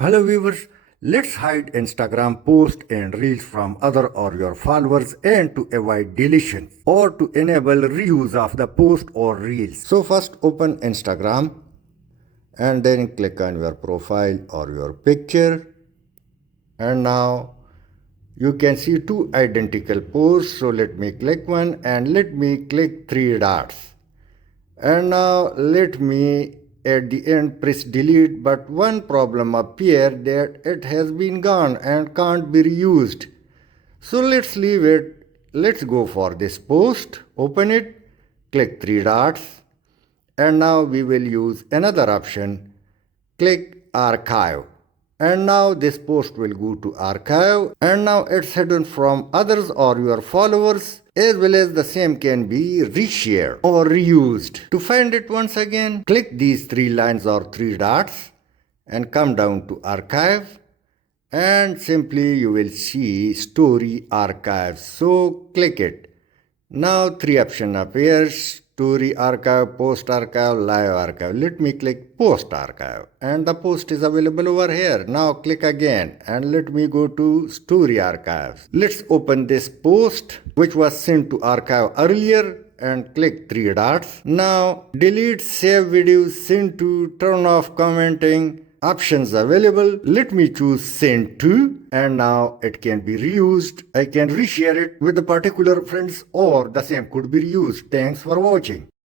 Hello viewers, let's hide Instagram post and reels from other or your followers and to avoid deletion or to enable reuse of the post or reels. So first open Instagram and then click on your profile or your picture, and now you can see two identical posts. So let me click one and let me click three dots. And now let me at the end press delete, but one problem appear that it has been gone and can't be reused. So let's leave it. Let's go for this post, open it, click three dots, and now we will use another option, click archive. And now this post will go to archive, and now it's hidden from others or your followers, as well as the same can be reshared or reused. To find it once again, click these three lines or three dots and come down to archive, and simply you will see story archive. So click it. Now three option appears: story archive, post archive, live archive. Let me click post archive and the post is available over here. Now click again and let me go to story archives. Let's open this post which was sent to archive earlier and click three dots. Now delete, save videos, send to, turn off commenting. Options available. Let me choose send to, and now it can be reused. I can reshare it with the particular friends or the same could be reused. Thanks for watching.